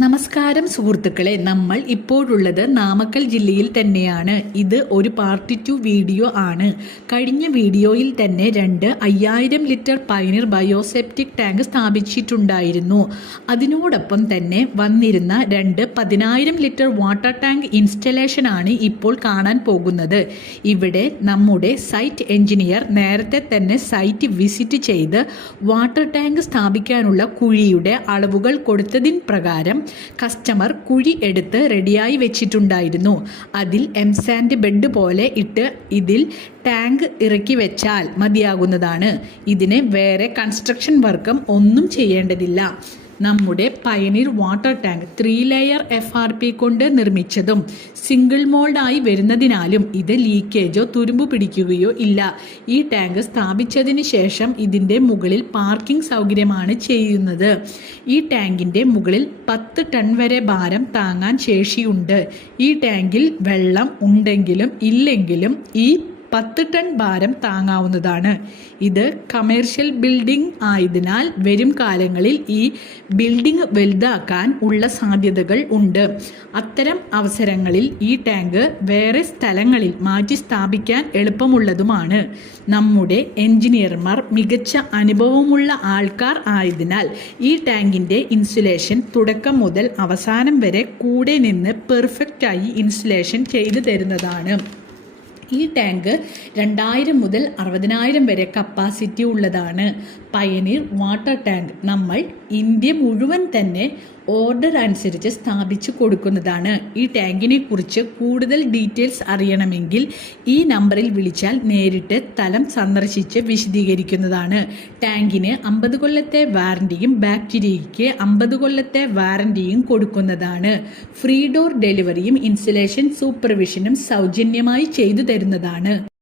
നമസ്കാരം സുഹൃത്തുക്കളെ, നമ്മൾ ഇപ്പോഴുള്ളത് നാമക്കൽ ജില്ലയിൽ തന്നെയാണ്. ഇത് ഒരു പാർട്ട് 2 വീഡിയോ ആണ്. കഴിഞ്ഞ വീഡിയോയിൽ തന്നെ 5000 ലിറ്റർ പയനീർ ബയോസെപ്റ്റിക് ടാങ്ക് സ്ഥാപിച്ചിട്ടുണ്ടായിരുന്നു. അതിനോടൊപ്പം തന്നെ വന്നിരുന്ന 10,000 ലിറ്റർ വാട്ടർ ടാങ്ക് ഇൻസ്റ്റലേഷൻ ആണ് ഇപ്പോൾ കാണാൻ പോകുന്നത്. ഇവിടെ നമ്മുടെ സൈറ്റ് എഞ്ചിനീയർ നേരത്തെ തന്നെ സൈറ്റ് വിസിറ്റ് ചെയ്ത് വാട്ടർ ടാങ്ക് സ്ഥാപിക്കാനുള്ള കുഴിയുടെ അളവുകൾ കൊടുത്തതിന് പ്രകാരം കസ്റ്റമർ കുഴി എടുത്ത് റെഡിയായി വെച്ചിട്ടുണ്ടായിരുന്നു. അതിൽ എംസാൻഡ് ബെഡ് പോലെ ഇട്ട് ഇതിൽ ടാങ്ക് ഇറക്കി വെച്ചാൽ മതിയാകുന്നതാണ്. ഇതിന് വേറെ കൺസ്ട്രക്ഷൻ വർക്കും ഒന്നും ചെയ്യേണ്ടതില്ല. നമ്മുടെ Pioneer water tank 3 layer FRP കൊണ്ട് നിർമ്മിച്ചതും സിംഗിൾ മോൾഡായി വരുന്നതിനാലും ഇത് ലീക്കേജോ തുരുമ്പ് പിടിക്കുകയോ ഇല്ല. ഈ ടാങ്ക് സ്ഥാപിച്ചതിന് ശേഷം ഇതിൻ്റെ മുകളിൽ പാർക്കിംഗ് സൗകര്യമാണ് ചെയ്യുന്നത്. ഈ ടാങ്കിൻ്റെ മുകളിൽ 10 ടൺ വരെ ഭാരം താങ്ങാൻ ശേഷിയുണ്ട്. ഈ ടാങ്കിൽ വെള്ളം ഉണ്ടെങ്കിലും ഇല്ലെങ്കിലും ഈ 10 ടൺ ഭാരം താങ്ങാവുന്നതാണ്. ഇത് കമേഴ്ഷ്യൽ ബിൽഡിംഗ് ആയതിനാൽ വരും കാലങ്ങളിൽ ഈ ബിൽഡിംഗ് വലുതാക്കാൻ ഉള്ള സാധ്യതകൾ ഉണ്ട്. അത്തരം അവസരങ്ങളിൽ ഈ ടാങ്ക് വേറെ സ്ഥലങ്ങളിൽ മാറ്റി സ്ഥാപിക്കാൻ എളുപ്പമുള്ളതുമാണ്. നമ്മുടെ എഞ്ചിനീയർമാർ മികച്ച അനുഭവമുള്ള ആൾക്കാർ ആയതിനാൽ ഈ ടാങ്കിൻ്റെ ഇൻസുലേഷൻ തുടക്കം മുതൽ അവസാനം വരെ കൂടെ നിന്ന് പെർഫെക്റ്റായി ഇൻസുലേഷൻ ചെയ്തു തരുന്നതാണ്. ഈ ടാങ്ക് 2000 മുതൽ 60,000 വരെ കപ്പാസിറ്റി ഉള്ളതാണ്. പയനീർ വാട്ടർ ടാങ്ക് നമ്മൾ ഇന്ത്യ മുഴുവൻ തന്നെ ഓർഡർ അനുസരിച്ച് സ്ഥാപിച്ചു കൊടുക്കുന്നതാണ്. ഈ ടാങ്കിനെ കുറിച്ച് കൂടുതൽ ഡീറ്റെയിൽസ് അറിയണമെങ്കിൽ ഈ നമ്പറിൽ വിളിച്ചാൽ നേരിട്ട് സ്ഥലം സന്ദർശിച്ച് വിശദീകരിക്കുന്നതാണ്. ടാങ്കിന് 50 കൊല്ലത്തെ വാറണ്ടിയും ബാക്ടീരിയയ്ക്ക് 50 കൊല്ലത്തെ വാറണ്ടിയും കൊടുക്കുന്നതാണ്. ഫ്രീ ഡോർ ഡെലിവറിയും ഇൻസുലേഷൻ സൂപ്പർവിഷനും സൗജന്യമായി ചെയ്തു തരുന്നതാണ്.